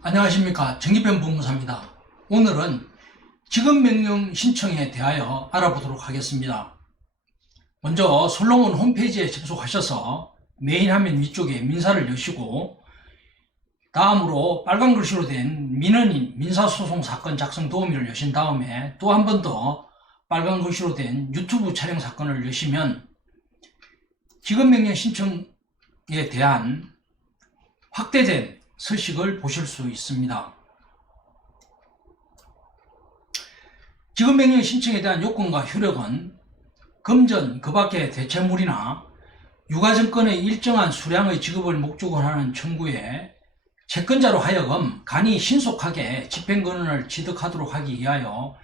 안녕하십니까. 정기변 법무사입니다. 오늘은 지급명령 신청에 대하여 알아보도록 하겠습니다. 먼저 솔로몬 홈페이지에 접속하셔서 메인 화면 위쪽에 민사를 여시고, 다음으로 빨간 글씨로 된 민원인 민사소송 사건 작성 도우미를 여신 다음에 또 한 번 더 빨간 글씨로 된 유튜브 촬영 사건을 여시면 지급명령 신청에 대한 확대된 서식을 보실 수 있습니다. 지급명령 신청에 대한 요건과 효력은 금전, 그 밖의 대체물이나 유가증권의 일정한 수량의 지급을 목적으로 하는 청구에 채권자로 하여금 간이 신속하게 집행권을 취득하도록 하기 위하여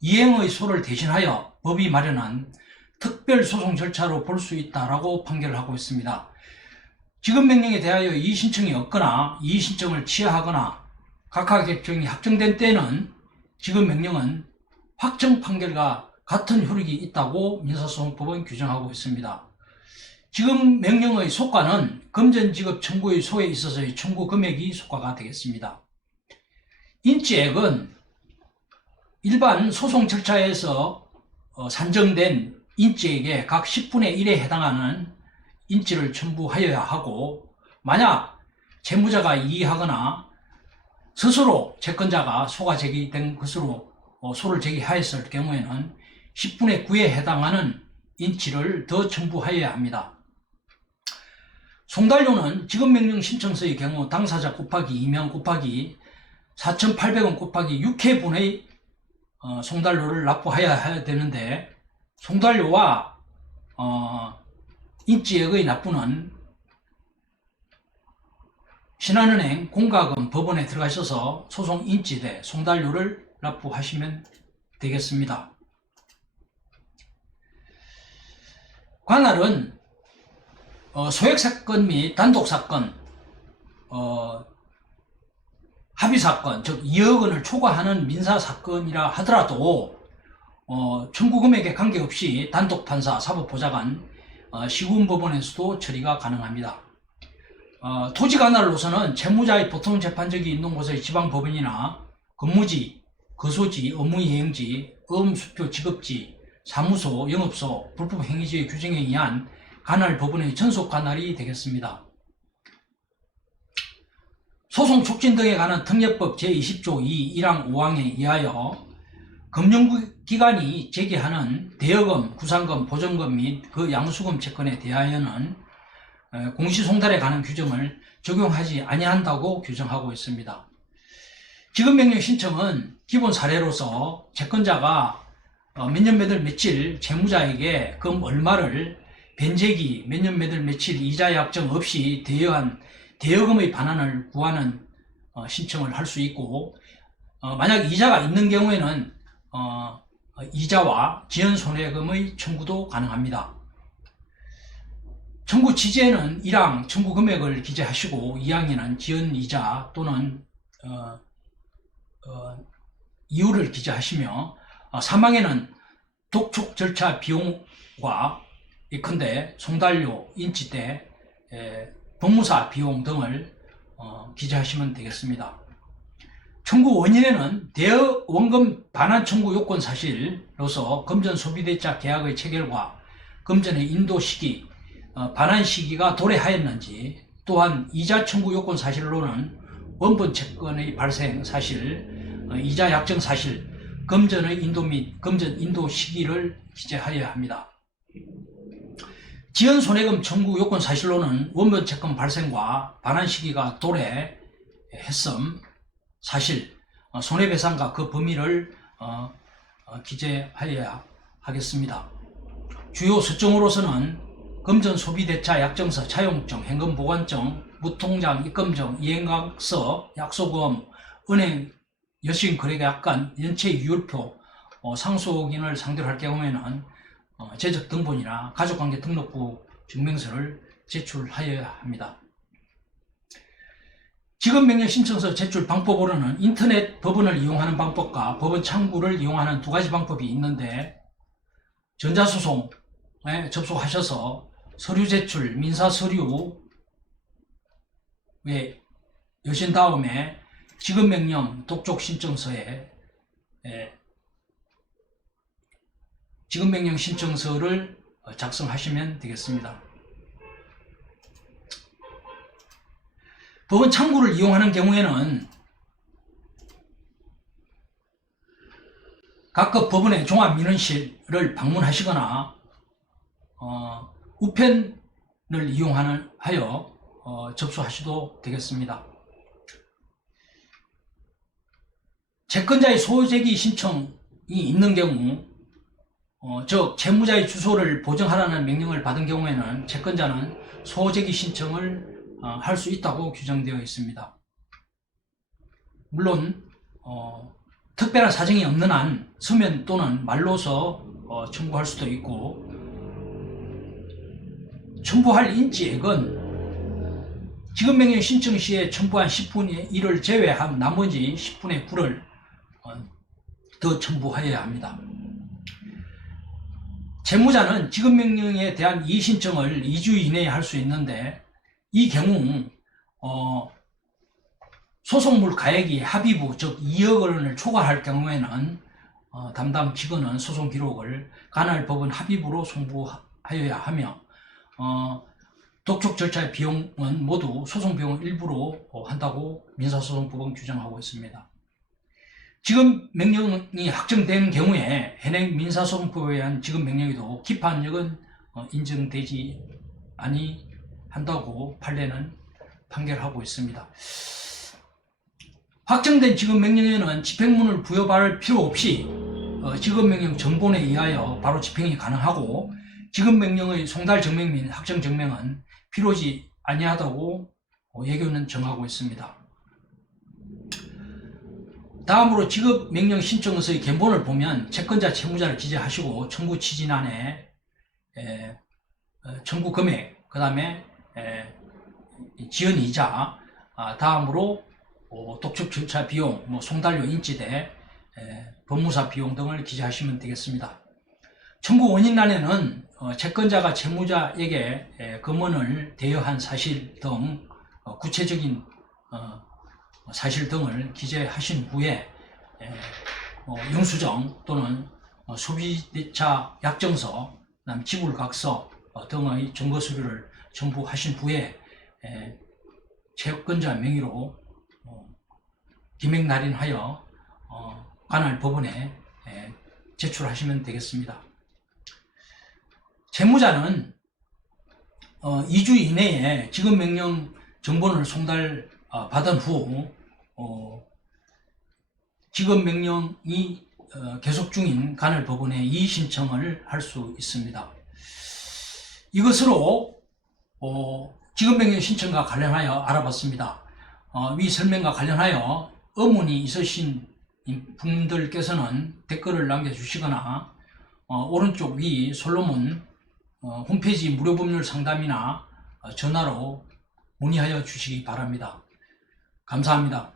이행의 소를 대신하여 법이 마련한 특별소송 절차로 볼 수 있다라고 판결을 하고 있습니다. 지급명령에 대하여 이의신청이 없거나 이의신청을 취하하거나 각하 결정이 확정된 때는 지급명령은 확정 판결과 같은 효력이 있다고 민사소송법은 규정하고 있습니다. 지급명령의 속과는 금전지급 청구의 소에 있어서의 청구 금액이 속과가 되겠습니다. 인지액은 일반 소송 절차에서 산정된 인지액의 각 10분의 1에 해당하는 인지를 첨부하여야 하고, 만약 채무자가 이의하거나 스스로 채권자가 소가 제기된 것으로 소를 제기하였을 경우에는 10분의 9에 해당하는 인지를 더 첨부하여야 합니다. 송달료는 지급명령 신청서의 경우 당사자 곱하기 2명 곱하기 4,800원 곱하기 6회분의 송달료를 납부해야 되는데, 송달료와 인지액의 납부는 신한은행, 공과금, 법원에 들어가셔서 소송 인지대 송달료를 납부하시면 되겠습니다. 관할은 소액사건 및 단독사건, 합의사건, 즉 2억 원을 초과하는 민사사건이라 하더라도 청구금액에 관계없이 단독판사, 사법보좌관, 시군법원에서도 처리가 가능합니다. 토지관할로서는 채무자의 보통재판적이 있는 곳의 지방법원이나 근무지, 거소지, 업무이행지, 음수표 지급지, 사무소, 영업소, 불법행위지의 규정에 의한 관할법원의 전속관할이 되겠습니다. 소송 촉진 등에 관한 특례법 제20조 2 1항 5항에 의하여 금융기관이 제기하는 대여금, 구상금, 보전금 및 그 양수금 채권에 대하여는 공시송달에 관한 규정을 적용하지 아니한다고 규정하고 있습니다. 지급명령 신청은 기본 사례로서 채권자가 몇 년 몇월 며칠 채무자에게 금 얼마를 변제기 몇 년 몇월 며칠 이자 약정 없이 대여한 대여금의 반환을 구하는 신청을 할 수 있고, 만약 이자가 있는 경우에는 이자와 지연손해금의 청구도 가능합니다. 청구 취지에는 1항 청구 금액을 기재하시고 2항에는 지연이자 또는 이유를 기재하시며 3항에는 독촉 절차 비용과 예컨대 송달료, 인지대, 법무사 비용 등을 기재하시면 되겠습니다. 청구 원인에는 대여 원금 반환 청구 요건 사실로서 금전 소비대차 계약의 체결과 금전의 인도 시기, 반환 시기가 도래하였는지, 또한 이자 청구 요건 사실로는 원본 채권의 발생 사실, 이자 약정 사실, 금전의 인도 및 금전 인도 시기를 기재하여야 합니다. 지연손해금 청구 요건 사실로는 원본 채권 발생과 반환 시기가 도래했음 사실, 손해배상과 그 범위를 기재하여야 하겠습니다. 주요 서정으로서는 금전소비대차 약정서, 차용증, 현금보관증, 무통장, 입금증, 이행각서, 약소금, 은행 여신거래계약관, 연체유효표, 상속인을 상대로 할 경우에는 재적등본이나 가족관계 등록부 증명서를 제출하여야 합니다. 지급명령 신청서 제출 방법으로는 인터넷 법원을 이용하는 방법과 법원 창구를 이용하는 두 가지 방법이 있는데, 전자소송에 접속하셔서 서류 제출, 민사 서류에 여신 다음에 지급명령 독촉 신청서에 지급명령 신청서를 작성하시면 되겠습니다. 법원 창구를 이용하는 경우에는 각급 법원의 종합민원실을 방문하시거나 우편을 이용하여 접수하셔도 되겠습니다. 채권자의 소재기 신청이 있는 경우, 즉 채무자의 주소를 보정하라는 명령을 받은 경우에는 채권자는 소재기 신청을 할 수 있다고 규정되어 있습니다. 물론 특별한 사정이 없는 한 서면 또는 말로서 청구할 수도 있고, 첨부할 인지액은 지급명령 신청 시에 첨부한 10분의 1을 제외한 나머지 10분의 9를 더 첨부하여야 합니다. 채무자는 지급명령에 대한 이의신청을 2주 이내에 할 수 있는데, 이 경우 소송물 가액이 합의부 즉 2억 원을 초과할 경우에는 담당 직원은 소송 기록을 관할 법원 합의부로 송부하여야 하며, 독촉 절차의 비용은 모두 소송 비용 일부로 한다고 민사소송법은 규정하고 있습니다. 지급명령이 확정된 경우에 현행 민사소송법에 의한 지급명령에도 기판력은 인정되지 아니한다고 판례는 판결하고 있습니다. 확정된 지급명령에는 집행문을 부여받을 필요 없이 지급명령 정본에 의하여 바로 집행이 가능하고, 지급명령의 송달증명 및 확정증명은 필요하지 아니하다고 예교는 정하고 있습니다. 다음으로 지급명령 신청서의 견본을 보면 채권자, 채무자를 기재하시고 청구 취진안에 청구 금액, 그 다음에 지연이자, 다음으로 독촉 절차 비용, 송달료 인지대, 법무사 비용 등을 기재하시면 되겠습니다. 청구 원인란에는 채권자가 채무자에게 금원을 대여한 사실 등 구체적인 사실 등을 기재하신 후에 영수증 또는 소비자 약정서, 그다음 지불각서 등의 증거 서류를 첨부하신 후에 채권자 명의로 기명 날인하여 관할 법원에 제출하시면 되겠습니다. 채무자는 2주 이내에 지급명령 정본을 송달받은 후 지급명령이 계속 중인 관할 법원에 이의 신청을 할 수 있습니다. 이것으로 지급명령 신청과 관련하여 알아봤습니다. 위 설명과 관련하여 의문이 있으신 분들께서는 댓글을 남겨주시거나 오른쪽 위 솔로몬 홈페이지 무료법률 상담이나 전화로 문의하여 주시기 바랍니다. 감사합니다.